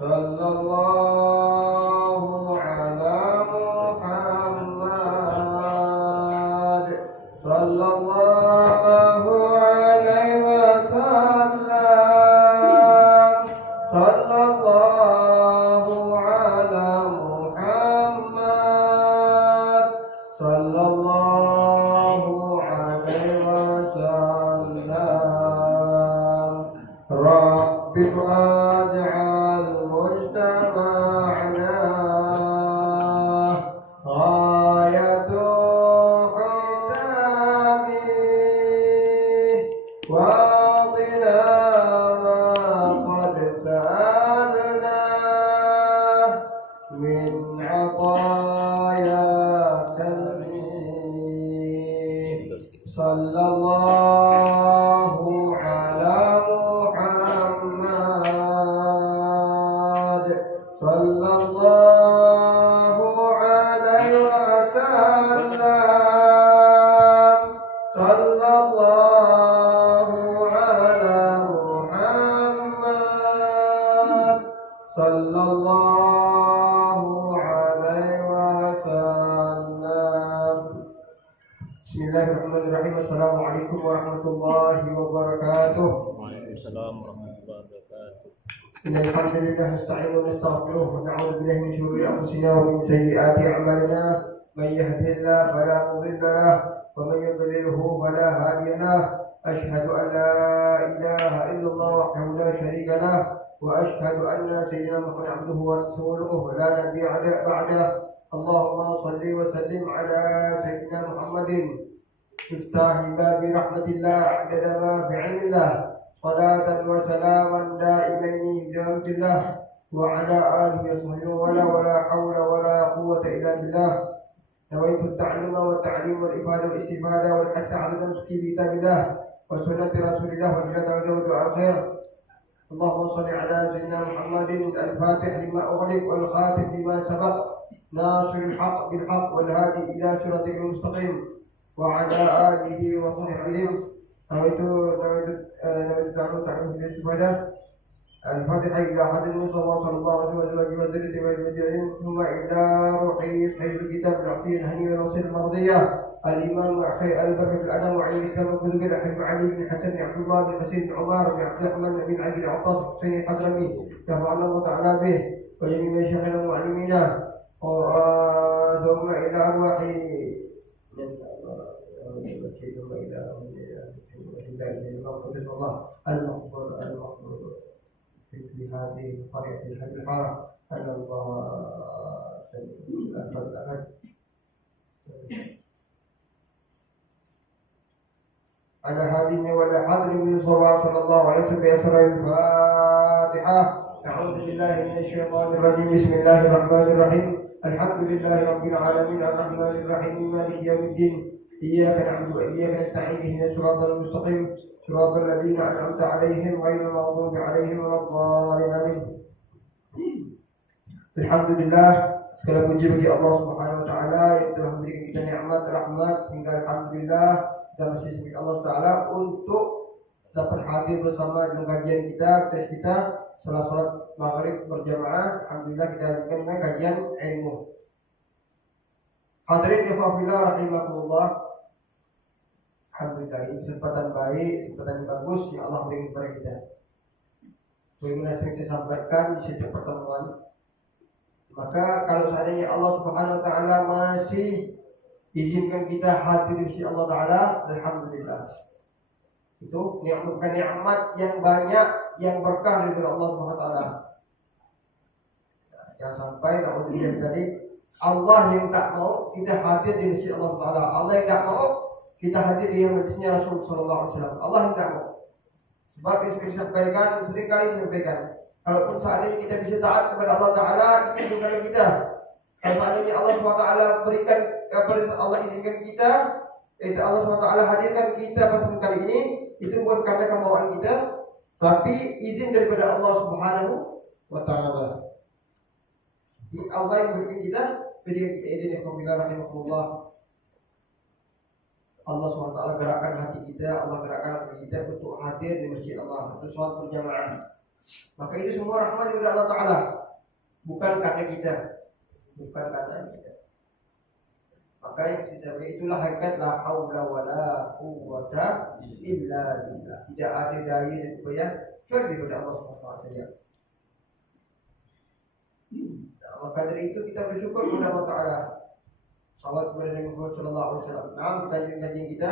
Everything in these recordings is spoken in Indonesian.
Sallallahu ala Muhammad. Sallallahu alaihi wasallam. Sallallahu ala Muhammad. Sallallahu alaihi wasallam. Rabbi waj'al mujtama'ana ghayatu hudami wa qina ma qad sa'alna min 'ataya kalbi. Sallallahu ala Muhammad. Sallallahu alaihi wasallam. Sallallahu ala Muhammad. Sallallahu alaihi wasallam. Bismillahirrahmanirrahim. Assalamualaikum warahmatullahi wabarakatuh. Waalaikumsalam warahmatullahi wabarakatuh. إن الحمد لله نستعين ونستغفره ونعوذ بالله من شرور أنفسنا ومن سيئات أعمالنا من يهده الله فلا مضل له ومن يضلله فلا هادي له أشهد أن لا إله إلا الله وحده لا شريك له وأشهد أن سيدنا محمدا عبده ورسوله لا نبي بعده. اللهم صل وسلم على سيدنا محمد مفتاح باب رحمة الله عدد ما في علم الله صلاة وسلاما دائمين بجلال الله وعلى آله وصحبه ولا حول ولا قوة إلا بالله. نويت التعلم والتعليم والإفادة والاستفادة والحث على تمسك بكتاب الله وسنة رسول الله والجنة والجود الخير. اللهم صل على سيدنا محمد الفاتح لما أغلق والخاتم لما سبق ناصر الحق بالحق والهادي إلى صراطك المستقيم وعلى آله وصحبه. نويت تعلم بالاستفادة الفاتحة إلى حضرة المصطفى صلى الله عليه وسلم بمدرة والمجاهدين ثم إلى روحي صحيح الكتاب العطية الهنية والوصية المرضية الإيمان وأخي البركة في الأدب وعلم الإسلام والكتب الأحب علي بن حسن بن عبد الله بن حسين بن عمر بن عبد الرحمن بن علي بن عطاس بن حسين الحضرمي يرفع الله تعالى به وجميع مشايخنا ومعلمينا ثم إلى أرواح الله المقبول في هذه القرية الحارة أن الله الفتح على هذه ولا حضر من صلى الله عليه وسلم بأسرار الفاتحة. أعوذ بالله من الشيطان الرجيم. بسم الله الرحمن الرحيم. الحمد لله رب العالمين الرحمن الرحيم مالك يوم الدين. إياك نعبد وإياك نستعين اهدنا الصراط المستقيم صراط الذين أنعمت عليهم غير المغضوب عليهم ولا الضالين آمين. Alhamdulillah, segala puji bagi Allah Subhanahu wa taala yang telah memberikan kita nikmat rahmat sehingga alhamdulillah kita masih disebut Allah taala untuk dapat hadir bersama dalam kajian kita setelah salat maghrib berjamaah. Alhamdulillah kita lanjutkan kajian ilmu. Hadirin ikhwafillah rahimakumullah. Alhamdulillah, ini kesempatan baik, kesempatan yang bagus yang Allah berikan kepada kita. Bagaimana sering saya sampaikan di setiap pertemuan, maka kalau seandainya Allah Subhanahu wa taala masih izinkan kita hadir di sisi Allah taala, alhamdulillah. Itu bukan nikmat yang banyak, yang berkah dari Allah Subhanahu wa taala. Jangan sampai naudzubillah tadi Allah yang tak mau kita hadir di sisi Allah taala. Allah yang tak mau kita hadir di majlisnya Rasul sallallahu alaihi wasallam. Allah yang tak mau. Sebab yang sering kali saya sampaikan, kalaupun seandainya kita bisa taat kepada Allah taala, itu bukan kita. Kalau seandainya Allah Subhanahu wa taala berikan Allah izinkan kita, Allah Subhanahu wa taala hadirkan kita pada kali ini, itu bukan karena kemauan kita, tapi izin daripada Allah Subhanahu wa taala. Allah yang berikan kita izin yang rahimahullah. Allah SWT gerakkan hati kita, Allah gerakkan hati kita untuk hadir di masjid Allah, untuk sholat berjamaah. Maka itu semua rahmat dari Allah Ta'ala, bukan karena kita. Maka yang kita itulah hakikat la haula wala quwwata illa billah. Tidak ada daya dan upaya kecuali daripada Allah Subhanahu wa taala. Maka dari itu kita bersyukur kepada Allah Ta'ala. Salawat kepada Nabi Muhammad sallallahu alaihi wasallam. Nah, kajian kita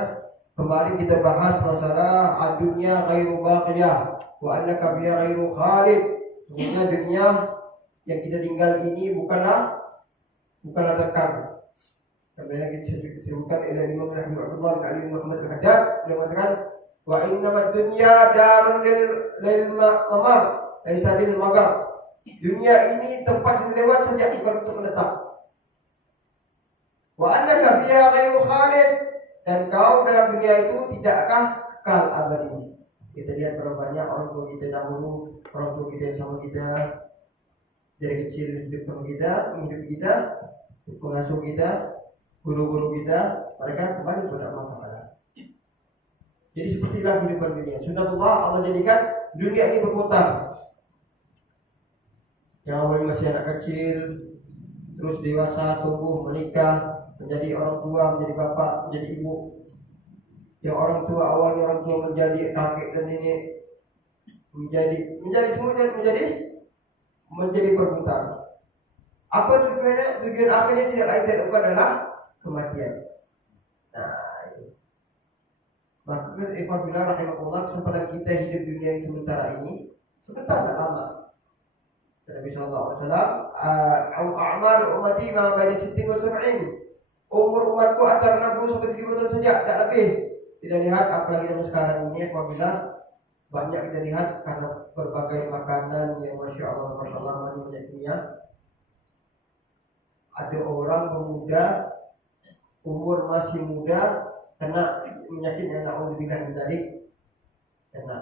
kemarin kita bahas masalah dunia ghairu baqiyah wa annaka biha ghairu khalid. Sebenarnya dunia yang kita tinggal ini bukanlah kekal. Kemudian kita disebutkan oleh Imam Abdullah bin Ali bin Muhammad al-Haddad, dia mengatakan wa innamad dunya darun lil mamar laisa lil magar. Dunia ini tempat yang lewat saja, bukan untuk menetap. Wa annaka fiha ghairu khalid, dan kau dalam dunia itu tidakkah kekal abadi. Kita lihat berapa banyak orang tua kita dahulu, orang tua kita yang sama kita dari kecil hidup sama kita, menghidupi kita, pengasuh kita, guru-guru kita, mereka kembali kepada Allah Ta'ala. Jadi sepertilah kehidupan dunia. Sunatullah, Allah jadikan dunia ini berputar. Yang awalnya masih anak kecil, terus dewasa, tumbuh, menikah, menjadi orang tua, menjadi bapak, menjadi ibu. Yang orang tua awalnya orang tua menjadi kakek dan nenek, menjadi semuanya menjadi berputar. Apa tujuannya? Tujuan akhirnya tidak lain dan bukan adalah kematian. Nah, itu. Maka ikhwan fillah rahimakumullah, kesempatan kita hidup dunia yang sementara ini sebentar dan lama. Nabi sallallahu alaihi wasallam, a'mal ummati ma baina 60 wa 70. Umur umatku antara 60 sampai 70 tahun saja, tidak lebih. Tidak lihat apalagi zaman sekarang ini, ikhwan fillah, banyak kita lihat karena berbagai makanan yang masya Allah banyak minyak. Ada orang pemuda umur masih muda kena penyakit yang na'udzubillah min dzalik, kena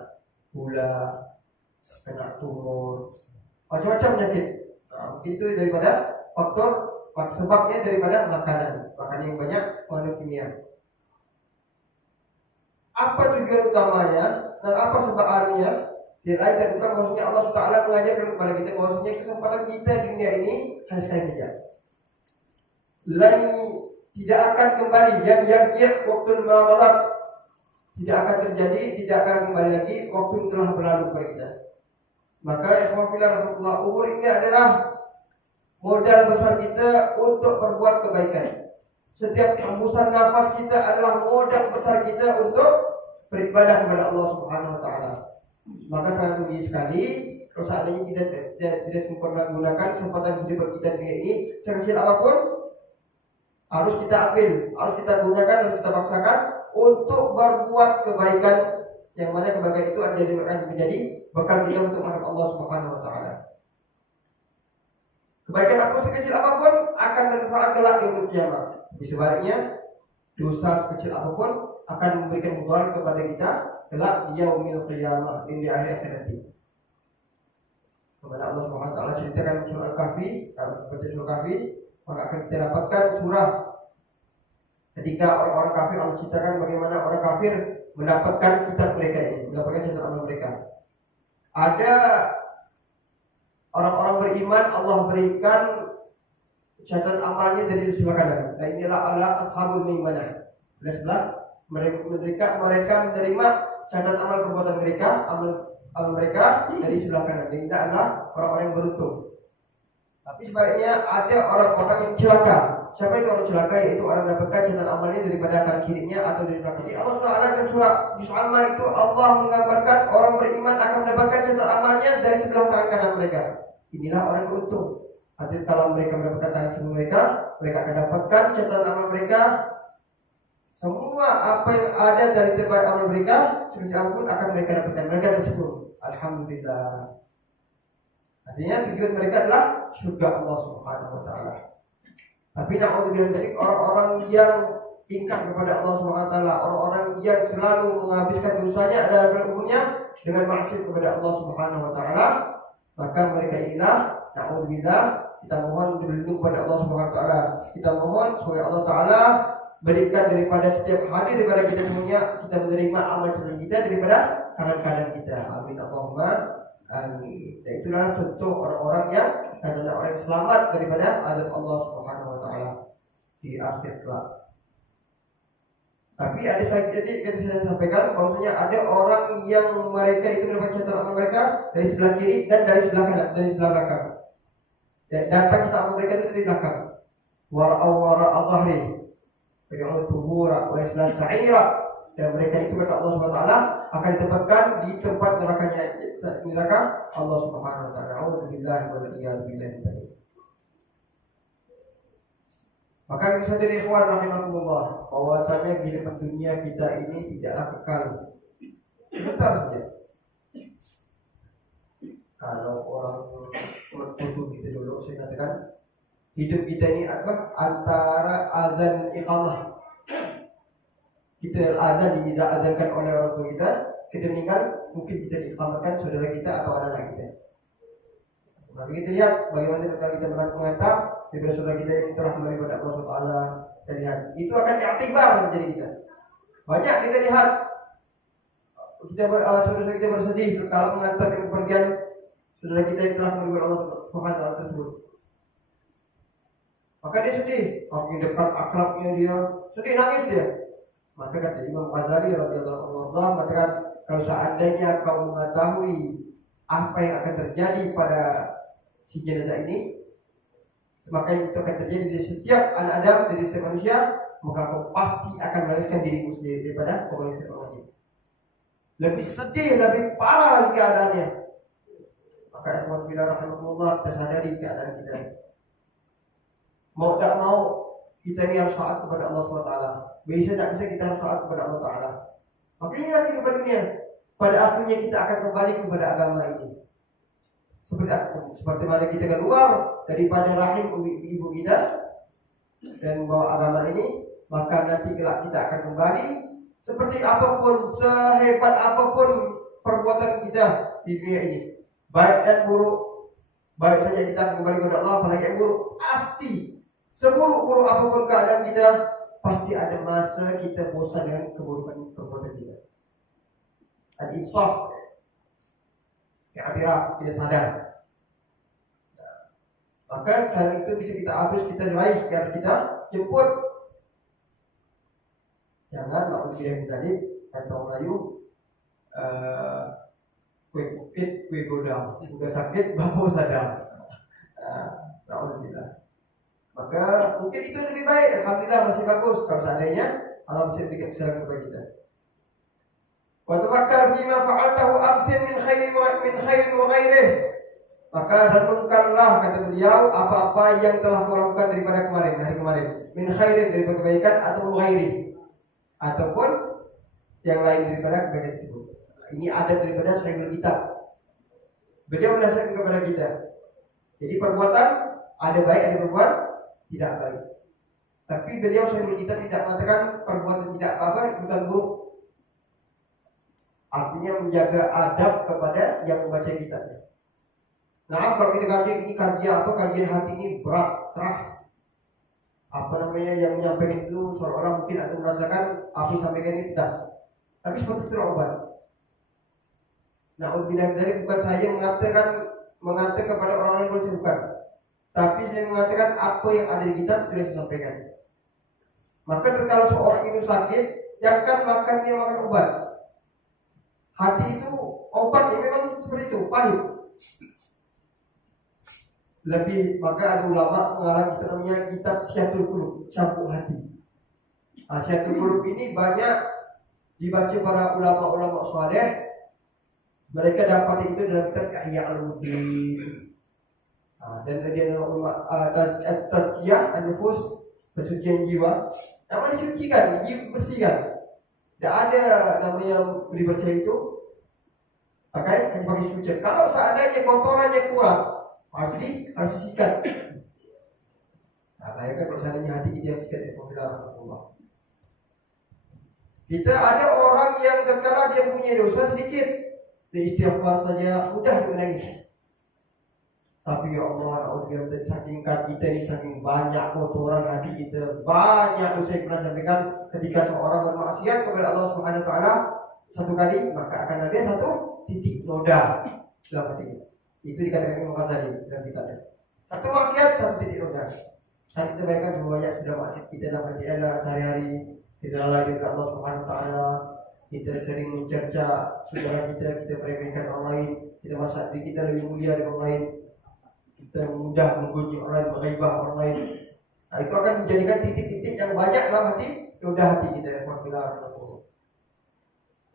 gula, kena tumor, macam-macam penyakit. Nah, mungkin itu daripada sebabnya daripada makanan yang banyak mengandung kimia. Apa tujuan utamanya dan apa sebabnya? Tidak lain dan bukan maksudnya Allah SWT mengajarkan kepada kita bahwasanya kesempatan kita di dunia ini hanya sekali saja. Tidak akan kembali yang waktu mawalat, tidak akan terjadi, tidak akan kembali lagi waktu yang telah berlalu kepada kita. Maka ikhwan fillah rahmatullah, umur ini adalah modal besar kita untuk berbuat kebaikan. Setiap hembusan nafas kita adalah modal besar kita untuk beribadah kepada Allah Subhanahu wa taala. Maka sangat rugi sekali kalau seandainya kita tidak mempergunakan kesempatan hidup kita di dunia ini sekecil apapun, harus kita ambil, harus kita gunakan, harus kita paksakan untuk berbuat kebaikan, yang mana kebaikan itu akan menjadi bekal kita untuk menghadap Allah Subhanahu wa taala. Kebaikan apa sekecil apapun akan bermanfaat kelak di yaumul qiyamah. Di sebaliknya, dosa sekecil apapun akan memberikan mudarat kepada kita kelak di yaumil qiyamah, di akhir nanti. Kepada Allah Subhanahu wa taala ceritakan surah Al-Kahfi, kalau kita surah Kahfi, maka akan kita dapatkan surah ketika orang-orang kafir, Allah ceritakan bagaimana orang kafir mendapatkan kitab mereka ini, mendapatkan catatan amal mereka. Ada orang-orang beriman, Allah berikan catatan amalnya dari sebelah kanan. Dan inilah ala ashabul maimanah. Dari sebelah mereka menerima catatan amal perbuatan mereka, amal mereka dari sebelah kanan. Dan ini adalah orang-orang yang beruntung. Tapi sebaliknya ada orang-orang yang celaka. Siapa itu orang celaka? Yaitu orang mendapatkan catatan amalnya daripada kanan kirinya atau dari belakang kiri. Allah SWT dalam surah Al-An'am itu Allah menggambarkan orang beriman akan mendapatkan catatan amalnya dari sebelah tangan kanan mereka. Inilah orang beruntung. Artinya kalau mereka mendapatkan tangan kiri mereka akan dapatkan catatan amal mereka. Semua apa yang ada dari tempat amal mereka sekecil apapun akan mereka dapatkan. Mereka bersyukur. Alhamdulillah. Artinya tujuan mereka adalah surga Allah Subhanahu wa taala. Tapi na'udzubillah dari orang-orang yang ingkar kepada Allah Subhanahu wa taala, orang-orang yang selalu menghabiskan dosanya adalah umumnya dengan maksiat kepada Allah Subhanahu wa taala, maka mereka inilah na'udzubillah, kita mohon berlindung kepada Allah Subhanahu wa taala. Kita mohon supaya Allah taala berikan daripada setiap hari daripada kita semuanya kita menerima amal catatan kita daripada tangan kanan kita. Amin Allahumma Amin. Dan itulah contoh orang-orang yang adalah orang yang selamat daripada azab Allah Subhanahu wa taala di akhir kelak. Tapi ada lagi jadi kita saya sampaikan bahwasanya ada orang yang mereka itu mendapat catatan mereka dari sebelah kiri dan dari sebelah kanan, dari sebelah belakang. Dan datang catatan mereka itu dari belakang. Wara al-dhahri. Fayu'ud thubura wa isla sa'ira. Dan mereka itu kata Allah Subhanahu wa taala akan ditempatkan di tempat neraka Allah Subhanahu wa taala. A'udzubillahi wa billahi. Maka bisa dari ikhwan rahimahumullah bahwasanya kehidupan dunia kita ini tidaklah kekal. Sebentar saja. Kalau orang berkutu gitu dulu saya katakan hidup kita ini apa antara azan iqamah. Kita azan tidak azankan oleh orang tua kita meninggal mungkin kita diiqamahkan saudara kita atau anak kita. Mari kita lihat bagaimana kita mengantar daripada saudara kita yang telah kembali kepada Allah SWT. Kita lihat itu akan diaktibar menjadi kita. Banyak kita lihat saudara kita bersedih kalau mengantar kepergian saudara kita yang telah kembali kepada Allah SWT tersebut. Maka dia sedih, makin dekat akrabnya dia sedih, nangis dia. Maka kata Imam Ghazali radhiyallahu anhu mengatakan kalau seandainya kau mengetahui apa yang akan terjadi pada si jenazah ini, maka itu akan terjadi di setiap anak Adam, dari setiap manusia, maka kau pasti akan menuliskan dirimu sendiri daripada menuliskan orang lain. Lebih sedih, lebih parah lagi keadaannya. Maka alhamdulillah rahmatullah kita sadari keadaan kita. Mau tak mau kita ini harus taat kepada Allah SWT. Bisa tak bisa kita harus taat kepada Allah Taala. Makanya kehidupan dunia pada akhirnya kita akan kembali kepada agama ini. Seperti mana kita keluar daripada rahim ibu kita dan bawa agama ini, maka nanti kelak kita akan kembali seperti apapun, sehebat apapun perbuatan kita di dunia ini, baik dan buruk. Baik saja kita akan kembali kepada Allah, apalagi yang buruk pasti. Seburuk-buruk apapun keadaan kita, pasti ada masa kita bosan dengan keburukan perbuatan kita. Al-insaf, ke'abirah, kita sadar. Maka cara itu bisa kita habis, kita raih, harus kita jemput. Jangan na'udzubillah tadi kata orang Melayu, kue bukit, kue godam, udah sakit, bahu sadar. Na'udzubillah. Maka mungkin itu lebih baik. Alhamdulillah masih bagus kalau seandainya Allah masih berikan kesalahan kepada kita. Wa tafakkar fima fa'altahu amsin min khairin wa ghairihi. Maka renungkanlah kata beliau apa-apa yang telah kau lakukan daripada kemarin, hari kemarin. Min khairin daripada kebaikan atau ghairi. Ataupun yang lain daripada kebaikan tersebut. Ini ada daripada Sahihul Kitab. Beliau menasihatkan kepada kita. Jadi perbuatan ada baik, ada perbuatan tidak baik. Tapi beliau Sahihul Kitab tidak mengatakan perbuatan tidak apa-apa ikutan buruk. Artinya menjaga adab kepada yang membaca kitabnya. Nah, kalau kita kaji ini kajian hati ini berat, keras. Apa namanya yang menyampaikan itu seorang mungkin akan merasakan apa yang sampaikan ini pedas. Tapi seperti itu obat. Nah, dari bukan saya mengatakan kepada orang lain boleh bukan. Tapi saya mengatakan apa yang ada di kitab sudah saya sampaikan. Maka kalau seorang itu sakit, jangan makan dia makan obat. Hati itu obat yang memang seperti itu, pahit. Lebih maka ada ulama mengarang kita namanya kitab Syiatul Qulub, cambuk hati. Syiatul Qulub ini banyak dibaca para ulama-ulama saleh. Mereka dapat itu dalam kitab Ihya Ulumuddin. Dan dia ulama tazkiyah an-nufus, pensucian jiwa. Nama disucikan, dibersihkan. Tidak ada namanya beli bersih itu hanya pakai suci. Kalau seandainya kotorannya kuat, jadi harus disikat. Bayangkan kalau seandainya hati kita yang sikat, Allah. Kita ada orang yang terkala dia punya dosa sedikit, dia istighfar saja mudah menangis. Tapi ya Allah, saking kita ini saking banyak kotoran hati kita, banyak dosa yang pernah sampaikan. Ketika seorang bermaksiat kepada Allah Subhanahu Wa Taala satu kali, maka akan ada satu titik noda. dalam hati kita. Itu dikatakan Imam Ghazali dalam kitabnya. Satu maksiat, satu titik rendah. Saat kita bayangkan banyak sudah maksiat kita dalam hati Allah sehari-hari, kita lalai dengan Allah Subhanahu Wa Taala, kita sering mencerca saudara kita meremehkan orang lain, kita merasa diri kita lebih mulia dari orang lain, kita mudah menggunjing orang lain, mengghaibah orang lain. Nah, itu akan menjadikan titik-titik yang banyak dalam hati, rendah hati kita.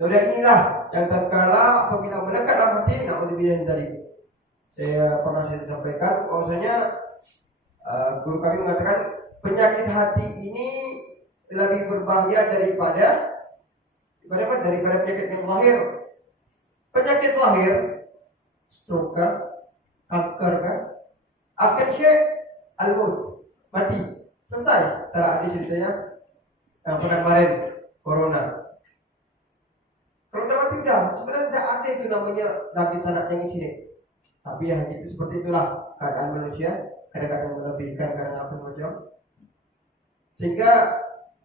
Noda inilah yang terkala apabila melekat dalam hati, na'udzubillah min dzalik. Saya pernah sampaikan bahwasanya guru kami mengatakan penyakit hati ini lebih berbahaya daripada penyakit yang lahir. Penyakit lahir, stroke, kanker, akhir syekh al-maut, mati, selesai. Tak ada ceritanya yang pernah kemarin corona. Kalau udah mati udah, sebenarnya tidak ada itu namanya Nabi sanad yang di sini. Tapi ya itu seperti itulah keadaan manusia, kadang-kadang melebihkan, kadang apa macam, sehingga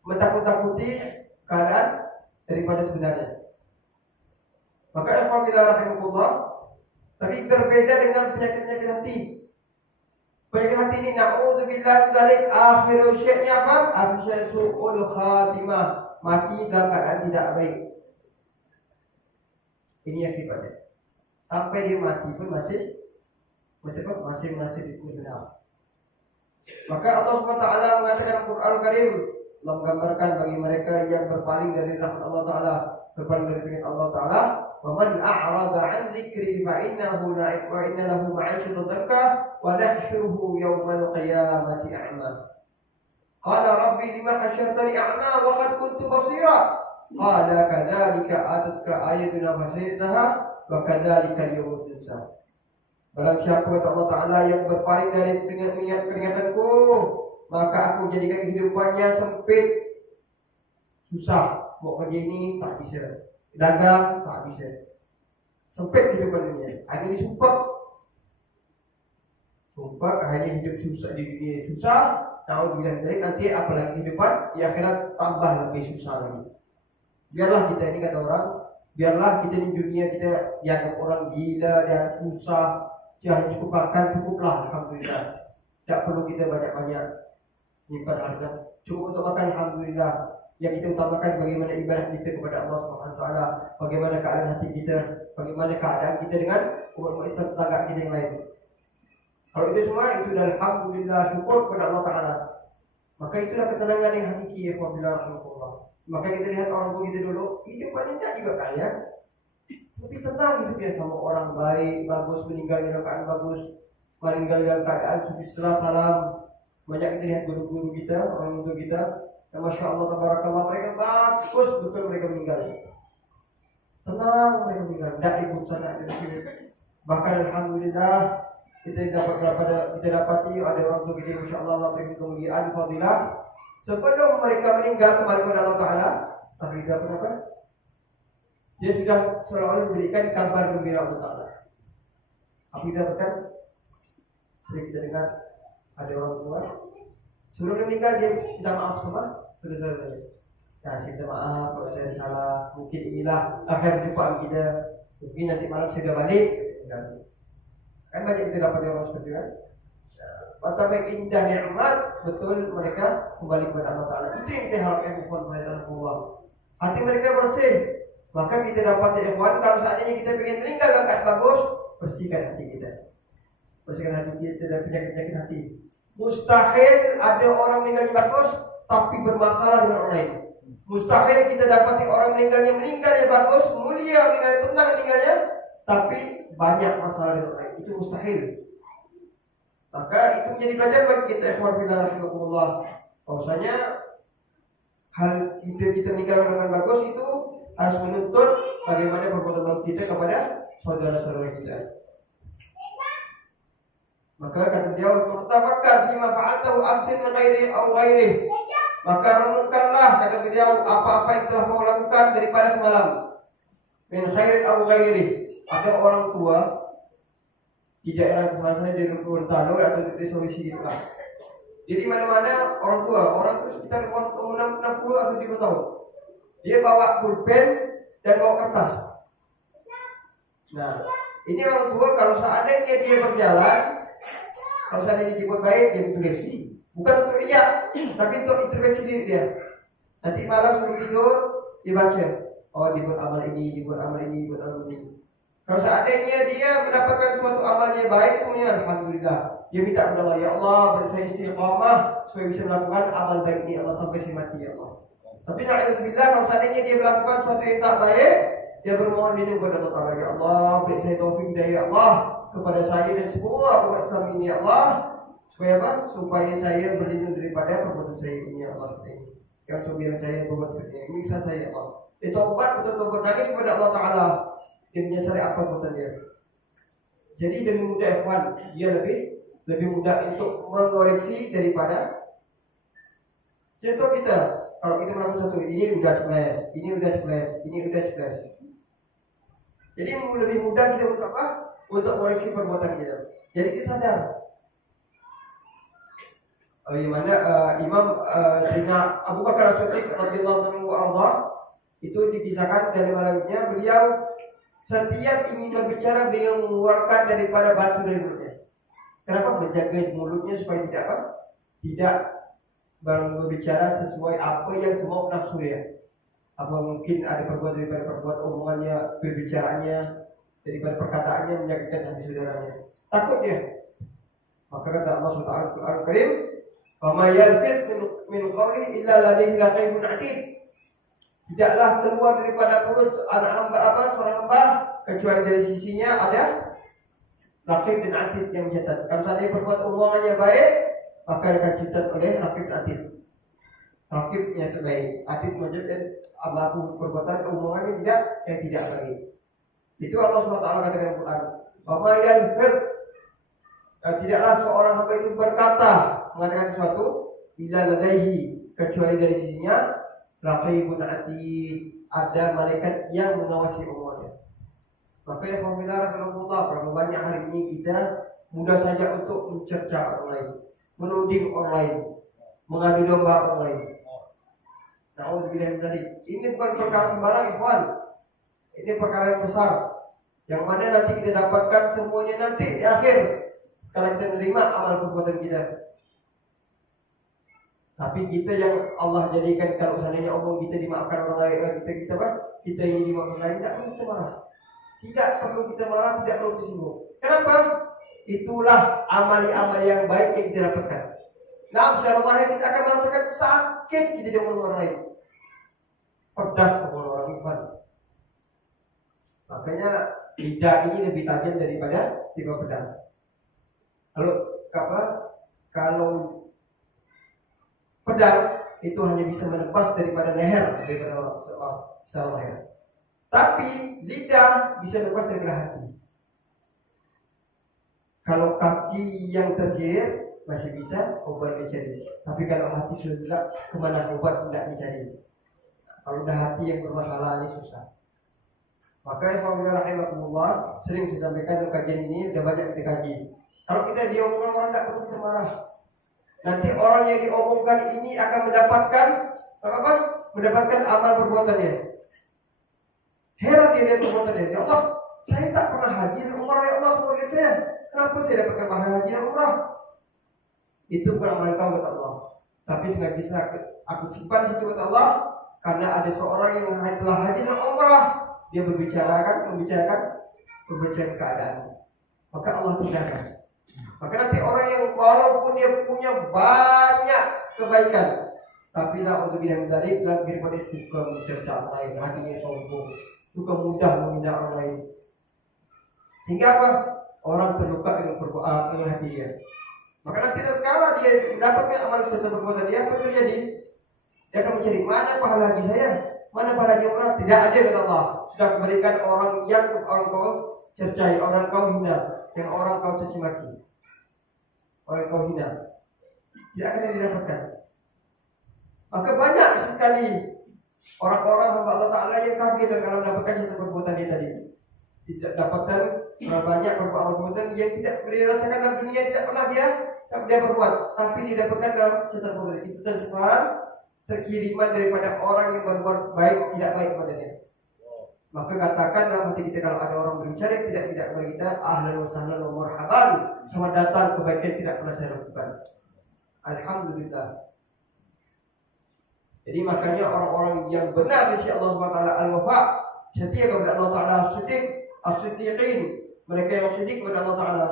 mentakut-takuti keadaan daripada sebenarnya. Maka apabila rahimahullah, tapi berbeda dengan penyakit-penyakit hati. Penyakit hati ini na'udzubillah dzalik akhiru syai'nya apa? Akhir su'ul khatimah, mati dalam keadaan tidak baik. Ini akibatnya. Sampai dia mati pun masih benar. Maka Allah SWT mengatakan Quran Karim menggambarkan bagi mereka yang berpaling dari rahmat Allah Taala, berpaling dari firman Allah Taala, "Wa man a'rada 'an dzikri fa innahu wa inna lahu ma'isyatan dhanka wa nahsyuruhu yawmal qiyamati a'ma." Qala rabbi lima hasyartani a'ma wa qad kuntu basira. Qala kadzalika atatka ayatuna fasirtaha wa kadzalika al-yawma tunsa. Barang siapa kata Allah Ta'ala yang berpaling dari peringatanku, maka aku jadikan kehidupannya sempit, susah. Mau kerja ini tak bisa, dagang tak bisa, sempit kehidupan dunia. Akhirnya disumpah, akhirnya hidup susah di dunia susah. Na'udzubillah dari nanti apalagi kehidupan di akhirat tambah lebih susah lagi. Biarlah kita ini kata orang, biarlah kita di dunia kita dianggap orang gila dan susah. Jangan cukup makan, cukuplah, alhamdulillah. Tak perlu kita banyak-banyak nyimpan harta. Cukup untuk makan, alhamdulillah. Yang kita utamakan bagaimana ibadah kita kepada Allah Subhanahu Wa Taala, bagaimana keadaan hati kita, bagaimana keadaan kita dengan umat Islam tetangga kita yang lain. Kalau itu semua itu adalah alhamdulillah, syukur kepada Allah Taala. Maka itulah ketenangan yang hakiki ya Allah. Maka kita lihat orang tua kita dulu, hidup wanita juga kaya, tapi tenang hidupnya sama orang baik, bagus, meninggal dalam keadaan bagus, meninggal dalam keadaan setelah salam. Banyak kita lihat guru-guru kita, orang tua kita, yang Masya Allah, tabarakallah, mereka bagus, betul mereka meninggal. Tenang mereka meninggal, tidak ribut sana, tidak sini. Bahkan alhamdulillah kita dapati ada orang tua kita, Masya Allah, Allah berikan kemuliaan, fadilah. Sebelum mereka meninggal kembali kepada Allah Ta'ala, tapi dia apa? Dia sudah seolah-olah memberikan kabar gembira Allah Ta'ala. Apa kita dapatkan? Sering kita dengar ada orang tua sebelum meninggal dia minta maaf sama saudara-saudara. Ya, saya minta maaf kalau saya salah. Mungkin inilah akhir jumpa kita. Mungkin nanti malam saya sudah balik. Kan banyak kita dapat orang seperti itu kan. Betapa indah nikmat, betul mereka kembali kepada Allah Ta'ala. Itu yang kita harapkan kepada Allah. Hati mereka bersih. Maka kita dapat ya ikhwan, kalau seandainya kita ingin meninggal dalam keadaan bagus, bersihkan hati kita. Bersihkan hati kita dari penyakit-penyakit hati. Mustahil ada orang meninggal bagus tapi bermasalah dengan orang lain. Mustahil kita dapati orang meninggalnya bagus, mulia, meninggalnya tenang meninggalnya, tapi banyak masalah dengan orang lain. Itu mustahil. Maka itu menjadi pelajaran bagi kita ikhwan fillah rahimakumullah. Bahwasanya hal kita meninggal dengan bagus itu harus menuntut bagaimana perbuatan baik kita kepada saudara-saudara kita. Maka kata beliau, "Tafakkar fima fa'altahu amsin min ghairi aw ghairi." Maka renungkanlah kata beliau apa-apa yang telah kau lakukan daripada semalam. Min khairin aw ghairi. Ada orang tua di daerah misalnya di Gorontalo atau di Sulawesi itu. Jadi mana-mana orang tua sekitar umur 60 atau 70 tahun. Dia bawa pulpen dan bawa kertas. Nah, Ini orang tua kalau seandainya dia berjalan, kalau seandainya dia buat baik, dia tulis. Bukan untuk dia, tapi untuk intervensi diri dia. Nanti malam sebelum tidur dibaca. Oh, dibuat amal ini, dibuat amal ini, dibuat amal ini. Kalau seandainya dia mendapatkan suatu amalnya baik semuanya, alhamdulillah. Dia minta kepada Allah, ya Allah, beri saya istiqamah supaya bisa melakukan amal baik ini, Allah, sampai saya mati, ya Allah. Tapi na'udzubillah, kalau seandainya dia melakukan suatu yang tak baik, dia bermohon diri kepada Allah Ta'ala, ya Allah, beri saya taufik hidayah, ya Allah, kepada saya dan semua umat Islam ini, ya Allah, supaya apa? Supaya saya berlindung daripada perbuatan saya ini, ya Allah. Yang sobiran saya berbuat seperti ini, misal saya, ya Allah. Itu obat untuk bernangis kepada Allah Ta'ala. Dia menyesali apa perbuatan dia. Jadi demi mudah ikhwan, dia lebih mudah untuk mengoreksi daripada contoh kita. Kalau kita melakukan satu, ini udah ceples, ini udah ceples, ini udah ceples. Jadi lebih mudah kita untuk apa? Untuk mengoreksi perbuatan kita. Jadi kita sadar. Bagaimana Imam Sayyidina Abu Bakar As-Siddiq radhiyallahu anhu itu dikisahkan dari malangnya, beliau setiap ingin berbicara beliau mengeluarkan daripada batu dari mulutnya. Kenapa? Menjaga mulutnya supaya tidak apa? Tidak berbicara sesuai apa yang semua nafsu dia. Apa mungkin ada perbuatan daripada perbuatan omongannya, berbicaranya, daripada perkataannya menyakitkan hati saudaranya. Takut dia. Maka kata Allah SWT Al-Quran Karim, "Wa ma yalfid min qawli illa ladaihi raqibun 'atid." Tidaklah keluar daripada mulut anak hamba seorang hamba kecuali dari sisinya ada raqib dan atid yang mencatat. Kalau seandainya berbuat omongannya baik, maka akan dicatat oleh raqib dan atid. Raqib yang terbaik, atid mencatat amal perbuatan omongannya yang tidak baik. Itu Allah SWT katakan dalam Quran. Wa ma yalfid, tidaklah seorang hamba itu berkata mengatakan sesuatu illa ladaihi kecuali dari sisinya raqibun atid, ada malaikat yang mengawasi omongannya. Maka ya alhamdulillah, berapa banyak hari ini kita mudah saja untuk mencerca orang lain, menuding orang lain, mengadu domba orang lain. Na'udzubillah min dzalik. Ini bukan perkara sembarang, ikhwan. Ini perkara yang besar, yang mana nanti kita dapatkan semuanya nanti di akhir setelah kita menerima amal perbuatan kita. Tapi kita yang Allah jadikan, kalau seandainya omong kita dimaafkan orang lain, kita ini dimaafkan orang lain, tidak perlu kita marah. Tidak perlu kita marah, tidak perlu tersinggung. Kenapa? Itulah amal-amal yang baik yang kita dapatkan. Nah, insyaallah kita akan merasakan sakit kita dengan orang lain. Pedas sama orang iman. Makanya lidah ini lebih tajam daripada tiga pedang. Kalau pedang itu hanya bisa menebas daripada leher daripada orang leher. Tapi lidah bisa menebas daripada hati. Kalau kaki yang tergirir masih bisa obat dicari. Tapi kalau hati sudah tidak, kemana obat tidak dicari. Kalau udah hati yang bermasalah ini susah. Maka alhamdulillah sering saya sampaikan dalam kajian ini, sudah banyak kita kaji. Kalau kita diomongkan orang tidak perlu kita marah. Nanti orang yang diomongkan ini akan mendapatkan apa? Mendapatkan amal perbuatannya. Heran dia lihat perbuatannya. Ya Allah, saya tak pernah haji dan umrah, ya Allah, semua lihat saya. Kenapa saya dapatkan pahala haji dan umrah? Itu bukan amalan kau kata Allah. Tapi sengaja bisa aku simpan di situ kata Allah, karena ada seorang yang telah haji dan umrah, dia membicarakan keadaan. Maka Allah benarkan. Maka nanti orang yang walaupun dia punya banyak kebaikan, tapi untuk bilang dari dalam kehidupan dia suka mencerca orang lain, hatinya sombong, suka mudah menghina orang lain. Sehingga apa? Orang terluka dengan hati dia. Maka nanti kalau dia mendapatkan amal serta perbuatan dia, apa terjadi? Dia akan mencari mana pahala haji saya, mana pahala haji umrah. Tidak ada kata Allah. Sudah memberikan orang yang orang kau cercai, orang kau hina, yang orang kau caci maki, orang kau hina, tidak akan didapatkan. Maka banyak sekali orang-orang hamba Allah Ta'ala yang kaget kalau mendapatkan satu perbuatan dia tadi. Tidak dapatkan banyak perbuatan yang tidak dirasakan dalam dunia, tidak pernah dia berbuat, tapi didapatkan dalam catatan perbuatan itu. Dan sekarang terkiriman daripada orang yang berbuat baik tidak baik padanya. Maka katakan dalam hati kita kalau ada orang berbicara tidak kepada kita, ahlan wa sahlan wa marhaban, selamat datang, kebaikan tidak pernah saya lakukan. Alhamdulillah. Jadi makanya orang-orang yang benar di sisi Allah Subhanahu wa taala al-wafa, setia kepada Allah taala, as-siddiqin, mereka yang siddiq kepada Allah taala.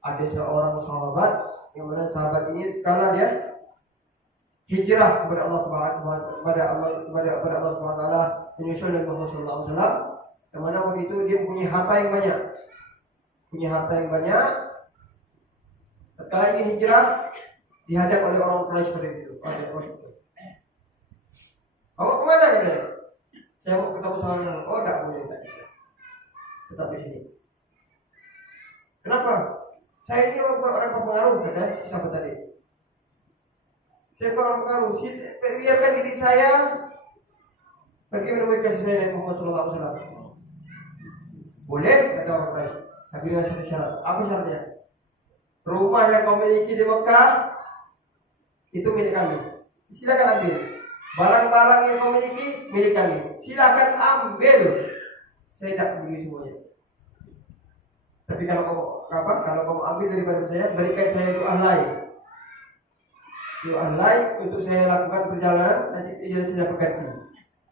Ada seorang sahabat yang mana sahabat ini karena dia hijrah kepada Allah Subhanahu wa taala, menyusul Nabi Muhammad sallallahu alaihi wasallam, yang mana waktu itu dia punya harta yang banyak. Ketika ingin hijrah dihadap oleh orang Quraisy pada itu. Kamu kemana katanya? Saya mau ketemu sama oh tidak boleh, tak bisa. Tetap di sini. Kenapa? Saya ini orang pengaruh, kata siapa tadi? Saya orang pengaruh. Biarkan diri saya pergi menemui kasih saya Nabi Muhammad sallallahu alaihi wasallam. Boleh, kata orang lain. Tapi dengan satu syarat. Apa syaratnya? Rumah yang kau miliki di Mekah itu milik kami. Silakan ambil. Barang-barang yang kau miliki milik kami. Silakan ambil. Saya tidak peduli semuanya. Tapi kalau kamu ambil daripada saya, berikan saya doa lain. Doa lain untuk saya lakukan perjalanan, nanti dia saya berganti.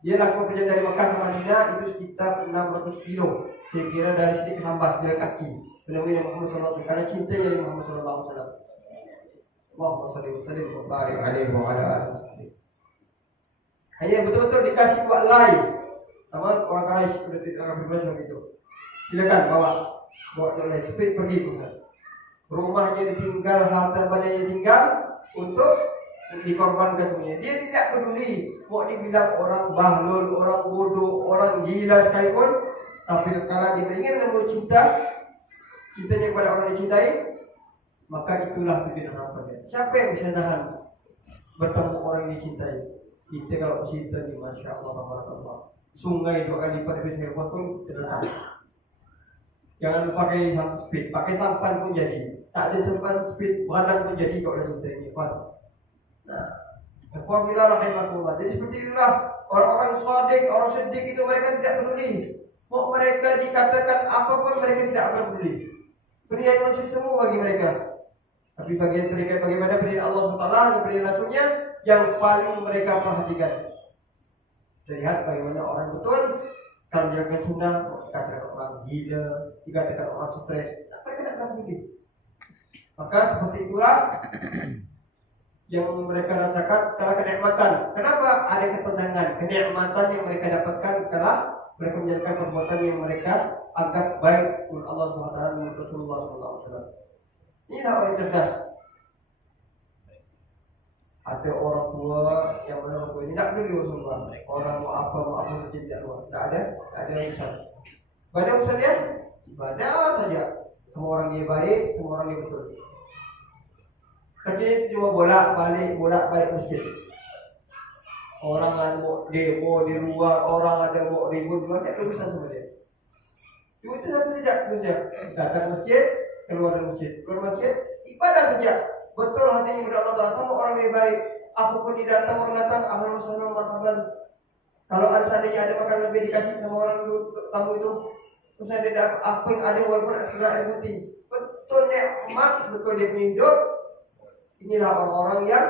Dia lakukan perjalanan dari Mekah ke Madinah itu sekitar 600 kilo. Kira-kira dari sini ke Sambas jalan kaki. Menemui Nabi Muhammad sallallahu alaihi wasallam karena cintanya Nabi Muhammad sallallahu alaihi wasallam. Allahumma shalli wa sallim wa barik alaihi wa ala alihi. Hanya betul-betul dikasih buat lain sama orang Quraisy seperti itu. Silakan bawa lain speed pergi pun. Rumahnya ditinggal, harta bandanya ditinggal untuk dikorbankan semuanya. Dia tidak peduli mau dibilang orang bahlul, orang bodoh, orang gila sekalipun, tapi kalau dia ingin menemukan cintanya kepada orang yang dicintai, maka itulah tujuan harapannya. Siapa yang bisa nahan bertemu orang yang dicintai? Kita kalau cinta ni, masya Allah, tabarakallah. Sungai 2 kali lipat dari sungai pun terletak. Jangan pakai speed, pakai sampan pun jadi. Tak ada sampan speed, beradang pun jadi kalau dah cinta ini. Nah, apabila rahimahullah. Jadi seperti itulah orang-orang shadiq, orang siddiq itu mereka tidak peduli. Mau mereka dikatakan apapun mereka tidak akan peduli. Penilaian manusia semua bagi mereka. Tapi bagian mereka bagaimana penilaian Allah SWT dan penilaian Rasulnya yang paling mereka perhatikan. Lihat bagaimana orang betul kalau menjalankan sunnah, dikatakan orang gila, dikatakan orang stres, mereka tidak akan peduli. Maka seperti itulah yang mereka rasakan karena kenikmatan. Kenapa ada ketenangan, kenikmatan yang mereka dapatkan karena mereka menjalankan perbuatan yang mereka anggap baik menurut Allah SWT dan menurut Rasulullah SAW. Inilah orang cerdas. Ada orang tua yang orang tua ini tidak peduli Rasulullah. Orang mau apa tidak luar. Tak ada urusan. Pada urusan dia ibadah saja. Semua orang dia baik, semua orang dia betul. Kerja cuma bolak-balik masjid. Orang ada mau demo di luar, orang ada mau ribut di luar, tak ada urusan sama dia. Cuma itu satu saja, datang masjid, keluar dari masjid, ibadah saja. Betul hatinya kepada Allah Taala, sama orang yang baik. Apapun dia datang, orang datang, ahlan wa sahlan marhaban. Kalau ada seandainya ada makan lebih dikasih sama orang tamu itu, terus ada apa yang ada walaupun ada segala air putih. Betul nikmat, betul dia punya hidup. Inilah orang-orang yang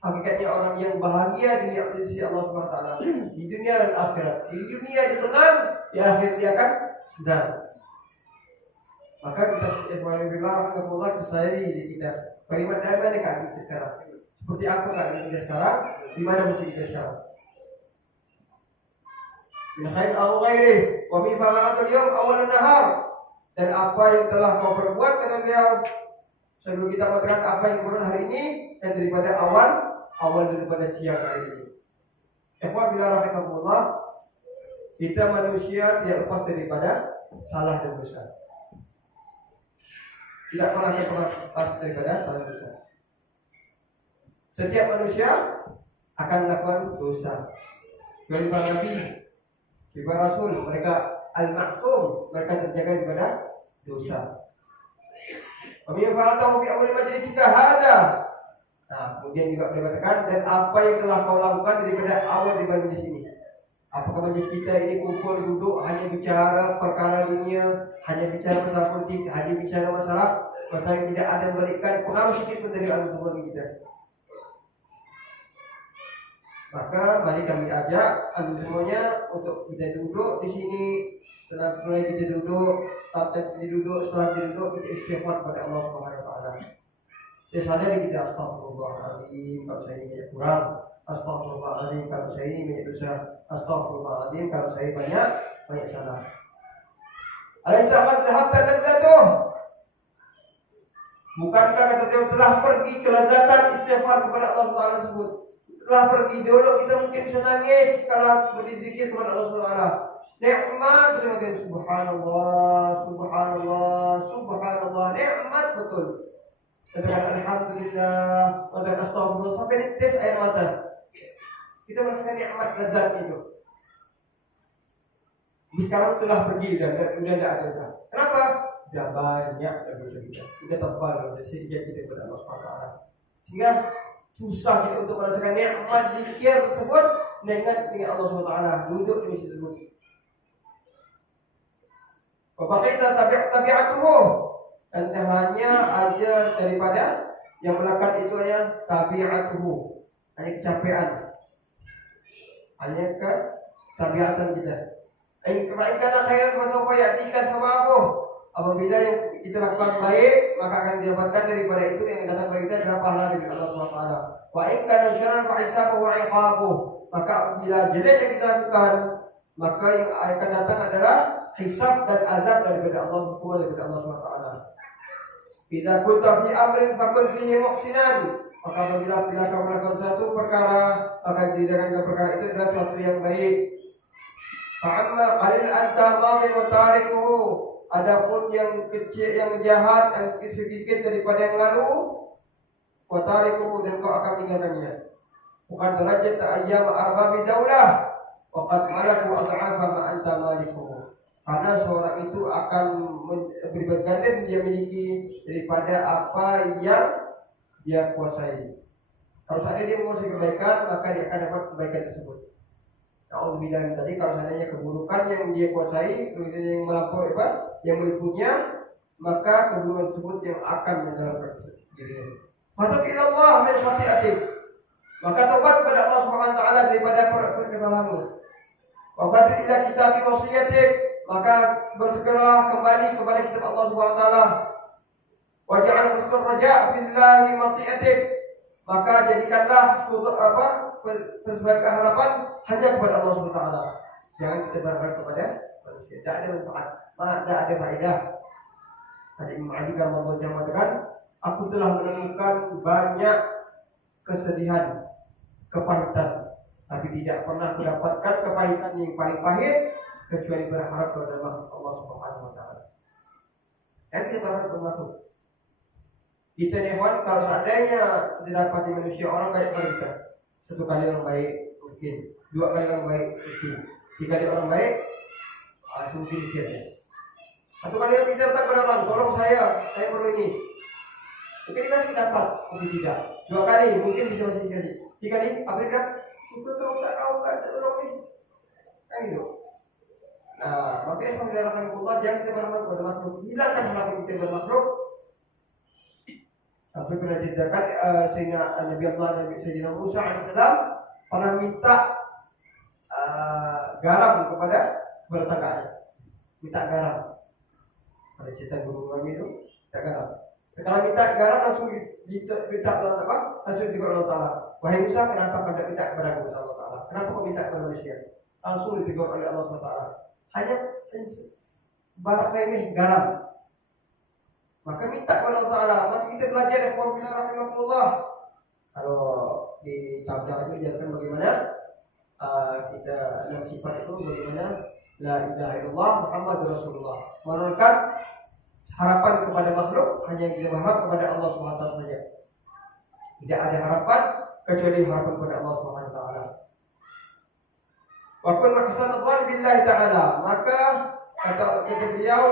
hakikatnya orang yang bahagia di sisi Allah Subhanahu wa taala di dunia dan akhirat. Di dunia dia tenang, di akhirat dia akan senang. Maka kita alhamdulillah kesadari diri kita. Bagaimana keadaan kita sekarang? Seperti apa keadaan kita sekarang? Di mana mesti kita sekarang? Min khair aw ghairi wa min fa'alatul yawm awal nahar. Dan apa yang telah kau perbuat kata beliau sebelum kita mengatakan apa yang berlaku hari ini dan daripada awal daripada siang hari ini. Ikhwan bila rahimahullah, kita manusia tidak lepas daripada salah dan dosa. Tidak pernah terlepas daripada salah dosa. Setiap manusia akan melakukan dosa. Kecuali para nabi, para rasul, mereka al-maksum, mereka terjaga daripada dosa. Kami fa'altahu fi awal majlisika hadza. Nah, kemudian juga dikatakan dan apa yang telah kau lakukan daripada awal di majlis ini. Apakah majlis kita ini kumpul duduk hanya bicara perkara dunia, hanya bicara masalah politik, hanya bicara masalah yang tidak ada memberikan pengaruh sedikit pun dari agama kita. Maka mari kami ajak anda semuanya untuk kita duduk di sini. Setelah mulai kita duduk, setelah kita duduk kita istighfar kepada Allah Subhanahu Wa Taala. Dia sadari kita astagfirullahaladzim kalau saya ini kurang, astagfirullahaladzim kalau saya ini banyak dosa, astagfirullahaladzim kalau saya banyak salah. Alaysa qad dhahabta ladzatuh? Bukankah kata dia telah pergi kelezatan istighfar kepada Allah Subhanahu Wa Taala tersebut? Telah pergi dulu kita mungkin bisa nangis kalau berzikir kepada Allah Subhanahu Wa Taala. Nikmat betul, subhanallah, subhanallah, subhanallah, nikmat betul. Katakan alhamdulillah, katakan astagfirullah sampai dites air mata. Kita merasakan nikmat lezat itu. Sekarang sudah pergi dan sudah tidak ada. Kenapa? Sudah banyak dosa kita. Sudah tebal dosa sejak kita kepada Allah Subhanahu Wa Taala. Sehingga susah kita untuk merasakan nikmat zikir tersebut dengan Allah Subhanahu Wa Taala duduk di masjid tersebut. Wabakita tabi'atuhu, dan hanya ada daripada yang melekat itu hanya tabi'atuhu, hanya kecapean, hanya ketabiatan kita. Karena khairan fasawfa ya'tika sawabuh. Apabila yang kita lakukan baik, maka akan didapatkan daripada itu yang datang kepada kita adalah pahala dari Allah Subhanahu Wa Taala. Wa in kana syarran fa hisabuhu wa iqabuh. Maka apabila jelek yang kita lakukan, maka yang akan datang adalah hisab dan azab daripada Allah Subhanahu Wa Taala. Bila kunta fi amrin fakun fihi muhsinan. Maka apabila kamu melakukan suatu perkara, maka tindakan dalam perkara itu adalah suatu yang baik. Fa'amma qalil anta madhi wa tarikuhu. Adapun yang kecil, yang jahat, yang sedikit daripada yang lalu, wa tarikuhu, dan kau akan meninggalkannya. Bukan derajat ayyam arbabi daulah, wa qad malaku ad'afa ma anta malikuhu. Karena seorang itu akan berlipat ganda dia miliki daripada apa yang dia kuasai. Kalau seandainya dia menguasai kebaikan, maka dia akan dapat kebaikan tersebut. Alhamdulillah tadi kalau seandainya keburukan yang dia kuasai, yang melampaui yang melipunya, maka keburukan tersebut yang akan mendalamkan dirinya. Fatub ila Allah min khati'atik. Maka tobat kepada Allah Subhanahu Wa Taala daripada kesalahanmu. Wa batil ila kitabi wasiyatik. Maka bersegeralah kembali kepada kitab Allah Subhanahu Wa Taala. Waj'al husnul raja' billahi mati'atik. Maka jadikanlah sebagai harapan hanya kepada Allah Subhanahu Wa Taala. Jangan kita berharap kepada manusia. Tidak ada manfaat, tidak ada faedah. Tadi Imam Ali kalau mengatakan, aku telah menemukan banyak kesedihan, kepahitan, tapi tidak pernah mendapatkan kepahitan yang paling pahit kecuali berharap kepada Allah Subhanahu Wa Taala. Yang kita berharap kepada makhluk. Kita ni kawan, kalau seandainya didapat di manusia orang baik kepada kita, satu kali orang baik mungkin, dua kali orang baik mungkin, tiga kali orang baik mungkin dia. Satu kali orang kita datang kepada orang, tolong saya perlu ini, mungkin dikasih dapat, mungkin tidak. Dua kali mungkin bisa masih dikasih. Tiga kali apa dia? Itu kau tak tahu kan tolong ni, kan gitu. Nah, makanya Alhamdulillah jangan kita berharap kepada makhluk, hilangkan harapan kita kepada makhluk. Tapi pernah diceritakan Nabi Sayyidina Musa AS pernah minta garam kepada tetangganya, minta garam. Pada cerita guru kami itu minta garam. Kalau minta garam langsung minta Allah langsung ditegur Allah Taala. Wahai Musa, kenapa kau tidak minta kepada Allah Taala? Kenapa kau minta kepada manusia? Langsung ditegur oleh Allah SWT. Hanya barang remeh garam. Maka minta kepada Allah Taala. Maka kita belajar rahimahullah. Kalau di tabligh itu diajarkan bagaimana kita dalam sifat itu bagaimana la ilaha illallah Muhammadur Rasulullah. Menurunkan harapan kepada makhluk hanya kita berharap kepada Allah Subhanahu wa taala saja. Tidak ada harapan kecuali harapan kepada Allah Subhanahu wa taala. Wa kun ahsanu dzan billahi taala. Maka kata beliau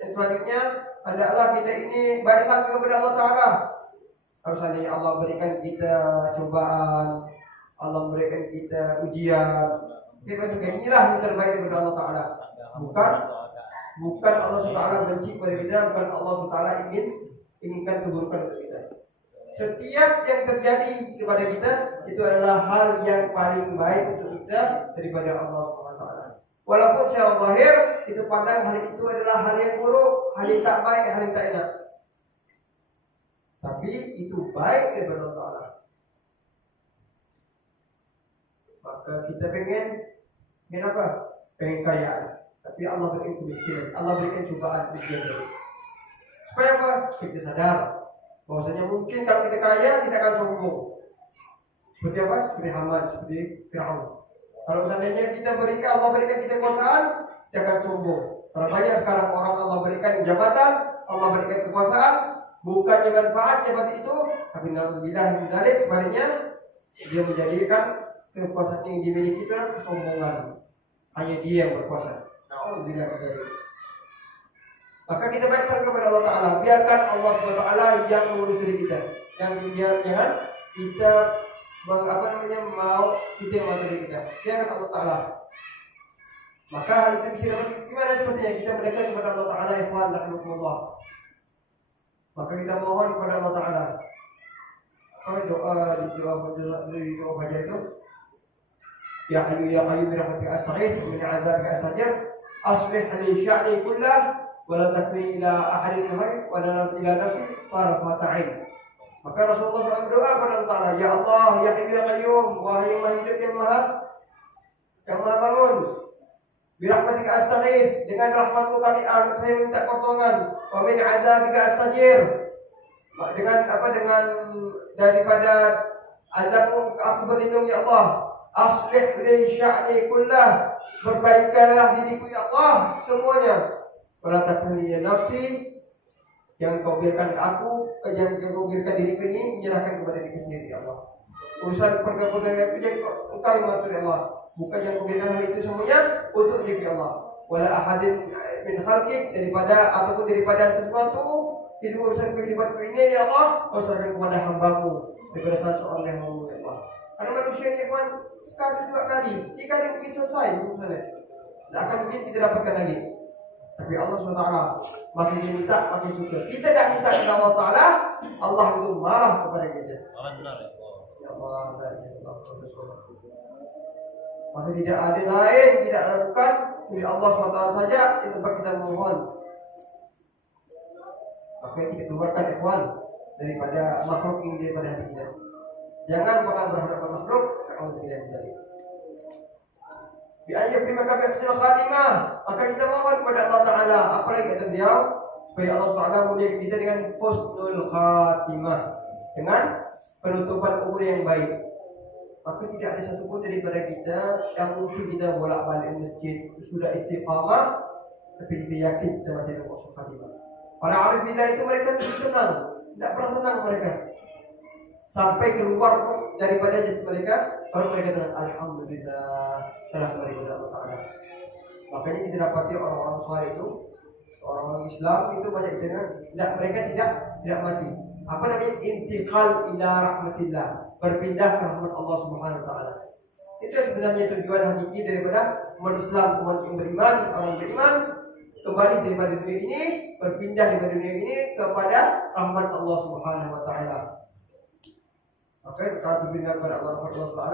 yang selanjutnya adalah kita ini baik sangka kepada Allah Taala. Kalau seandainya Allah berikan kita cobaan, Allah berikan kita ujian, Kita suka inilah yang terbaik daripada Allah Taala. Bukan Allah SWT benci kepada kita, bukan Allah SWT inginkan keburukan untuk kita. Setiap yang terjadi kepada kita itu adalah hal yang paling baik untuk kita daripada Allah SWT. Walaupun secara zahir kita pandang hal itu adalah hal yang buruk, hal yang tak baik, hal yang tak enak, tapi itu baik daripada Allah Ta'ala. Maka kita pengen apa? Pengen kaya, tapi Allah berikan kemiskinan, Allah berikan cubaan ujian. Supaya apa? Supaya kita sadar bahwasanya mungkin kalau kita kaya kita akan sombong. Seperti apa? Seperti Haman, seperti Fir'aun. Kalau seandainya kita berikan, Allah berikan kita kekuasaan, jangan sombong. Karena banyak sekarang orang Allah berikan jabatan, Allah berikan kekuasaan, bukannya manfaat jabatan itu, tapi naudzubillah min dzalik, sebaliknya dia menjadikan kekuasaan yang dimiliki itu kesombongan. Hanya dia yang berkuasa. Naudzubillah min dzalik. Maka kita baik saling kepada Allah Ta'ala. Biarkan Allah SWT yang mengurus diri kita. Jangan kita mau kita yang mau diri kita. Biarkan Allah Ta'ala. Maka hal itu bisa dapat gimana sepertinya kita mendekat kepada Allah Ta'ala. Ikhwan rahimahullah. Maka kita mohon kepada Allah Ta'ala. Apa di doa fajar itu? Ya Hayyu ya Qayyum bi rahmatika astaghits wa min 'adzabika astajir. Aslih li sya'ni kullah wala takni ila ahadin ghairik wala ila nafsi tarfata 'ain. Maka Rasulullah SAW berdoa kepada Allah Ta'ala, ya Allah, ya Hayyu ya Qayyum, wahai yang maha hidup yang maha bangun, birahmatika astaghits, dengan rahmatmu kami saya minta pertolongan, wa min 'adzabika astajir, dengan daripada azabmu aku berlindung ya Allah. Aslih li sya'ni kullah, perbaikanlah diriku ya Allah semuanya. Wala takni nafsi, yang kau biarkan aku, yang kau biarkan diriku ini menyerahkan kepada diriku sendiri ya Allah. Urusan pergaulan itu yang engkau yang mengatur ya Allah, bukan yang kau biarkan hal itu semuanya untuk diriku ya Allah. Wala ahadin min khalqik, daripada sesuatu di urusan kehidupanku ini ya Allah, kau serahkan kepada hamba-Mu daripada salah seorang yang hamba-Mu ya Allah. Karena manusia ini Ikhwan, sekali dua kali, 3 kali mungkin selesai urusannya, tidak akan mungkin kita dapatkan lagi. Tapi Allah SWT makin diminta, makin suka. Kita tidak minta kepada Allah Ta'ala, Allah itu marah kepada kita. Ya Allah, maka tidak ada lain, tidak lakukan dari Allah SWT saja yang tempat kita memohon. Maka kita keluarkan Ikhwan daripada makhluk ini, daripada hati kita. Jangan pernah berharap pada makhluk, kalau tidak menjadi. Bi ayyukrimaka bi husnil khatimah, maka kita mohon kepada Allah Ta'ala, apalagi kata beliau, supaya Allah SWT muliakan kita dengan husnul khatimah, dengan penutupan umur yang baik. Maka tidak ada satupun daripada kita yang mungkin kita bolak-balik masjid sudah istiqamah, tapi kita yakin kita mati dengan husnul khatimah. Para arif billah itu mereka tenang, tidak pernah tenang mereka sampai keluar daripada jasad mereka, baru mereka bilang alhamdulillah telah kembali kepada Allah Ta'ala. Makanya kita dapati orang-orang soleh itu, orang-orang Islam itu banyak mereka tidak mati. Apa namanya? Intiqal ila rahmatillah, berpindah ke rahmat Allah Subhanahu Wa Ta'ala. Itu sebenarnya tujuan hakiki daripada umat Islam, umat yang beriman, orang beriman kembali daripada dunia ini, berpindah daripada dunia ini kepada rahmat Allah Subhanahu Wa Ta'ala. Maka kalau berpindah kepada Allah SWT,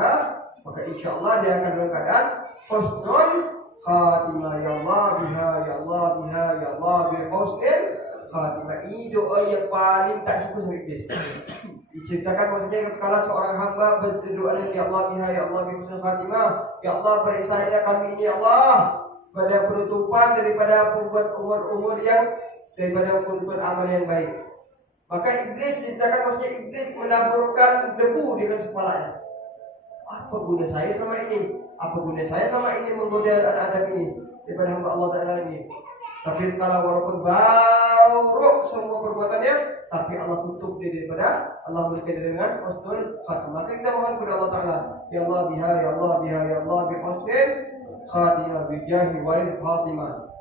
maka insyaAllah dia akan dalam keadaan husnul khatimah. Ya Allah biha, ya Allah biha, ya Allah biha husnul khatimah. Ini doa yang paling tak suka sama iblis. Diceritakan maksudnya kalau seorang hamba berdoa dengan ya Allah biha, ya Allah biha husnul khatimah, ya Allah periksa kami ini ya Allah pada penutupan daripada umur yang daripada umur amal yang baik. Maka iblis diceritakan maksudnya iblis menaburkan debu di atas kepalanya. Apa guna saya selama ini? Apa guna saya selama ini menggoda anak-anak ini daripada hamba Allah Ta'ala ini? Tapi kalau walaupun buruk semua perbuatannya, tapi Allah tutup dia daripada Allah memberikan dengan husnul khatimah. Maka kita mohon kepada Allah Ta'ala, ya Allah biha, ya Allah biha, ya Allah bi husnul khatimah bi jahi walil khatimah.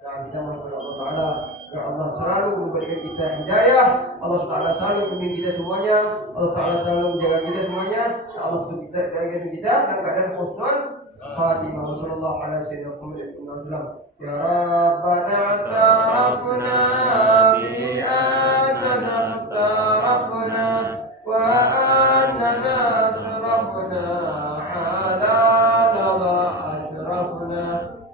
Dan kita mohon kepada Allah Ta'ala agar Allah selalu memberikan kita hidayah, Allah SWT selalu membimbing kita semuanya, Allah SWT selalu menjaga kita semuanya, Allah kita jaga kita dalam keadaan husnul khatimah. Sallallahu alaihi wasallam. Ya Rabbana ta'afna bi annana ta'afna wa annana asrafna ala ladha asrafna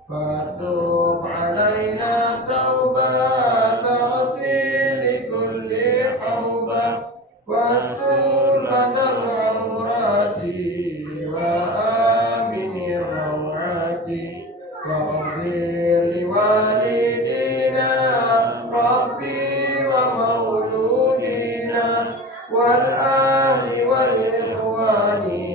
fatub alaina taubat taghsil kulli hawbah wastur lana al-awrati wa amin rawati wa ghafir liwalidina rabbi wa mauludina wal ahli wal ikhwani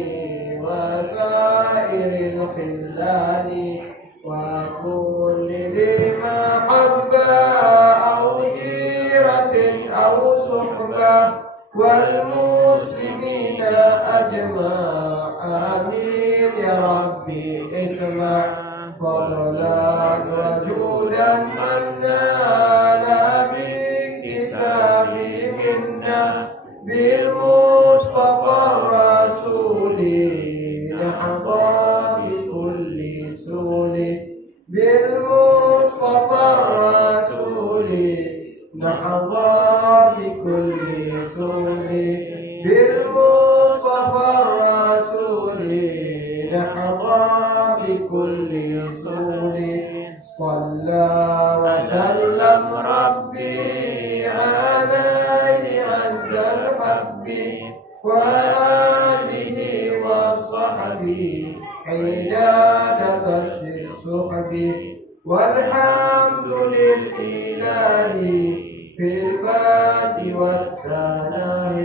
wa sairil khillani wa kulli dhi mahabba aw jiratin aw suhbah wal muslimina ajma' amin ya rabbi isma' fadlan wa judan manna la bikisabi minna bil mustafa rasuli nahda bi kulli suli bil mustafa rasuli nahda bi kulli suli bil mustafa rasuli nahda bi kulli suli صلى وسلم ربي عليه عند الحب وآله وصحبه عداد كشف الصحب والحمد للإله في البادئ والثناء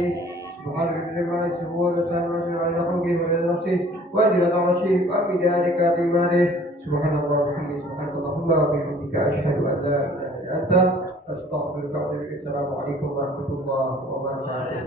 سبحان الله سبحانه وتعالى على خلقه ونفسه وزنة عرشه وبذلك قيمته سبحان الله وبحمده سبحانك اللهم وبحمدك أشهد أن لا إله إلا أنت أستغفرك وأتوب إليك. السلام عليكم ورحمة الله وبركاته.